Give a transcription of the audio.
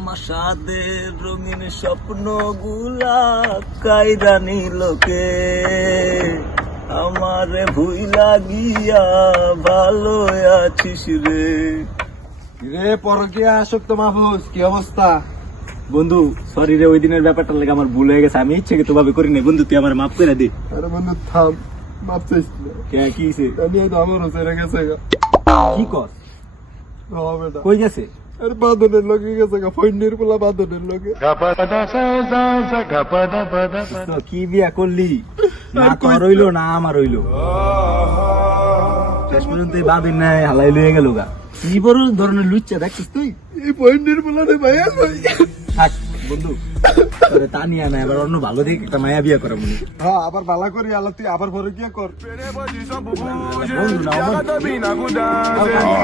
আমার সাদের রঙিন স্বপ্ন গুলা কাইরা নিলোকে আমারে ভুইলা গিয়া ভালো আছিস রে। রে পরকিয়া আসক্ত মাহফুজ, কি অবস্থা? বন্ধু সরি রে, ওই দিনের ব্যাপারটা লাগে আমার ভুল হয়ে গেছে, আমি ইচ্ছাকৃত ভাবে করি নাই। বন্ধু তুই আমার মাফ করে দে। আরে বন্ধু থাম, মাপ চাইছ না। কে কি হইছে? আমি তো আমারও ছেড়ে গেছে গা। কি কস? বেটা কই গেছে? আরে বাদনের লগে গেছে গা, ফৈন্যের পোলা বাদনের লগে। তো কি বিয়া করলি? না তোর হইলো না আমার হইলো, শেষ পর্যন্ত এই বাবির নাই হালাই লইয়া গেল গা। কি বড় ধরনের লুচ্চা দেখছিস তুই? এই ফৈন্যের পোলা রে ভাই আর ভাই। থাক বন্ধু, তোরে তা নিয়ে না, এবার অন্য ভালো দিকে একটা মায়া বিয়া করা মনে। হ্যাঁ আবার বালা করি আল্লাহ, তুই আবার পরকিয়া কর। বন্ধু না আমার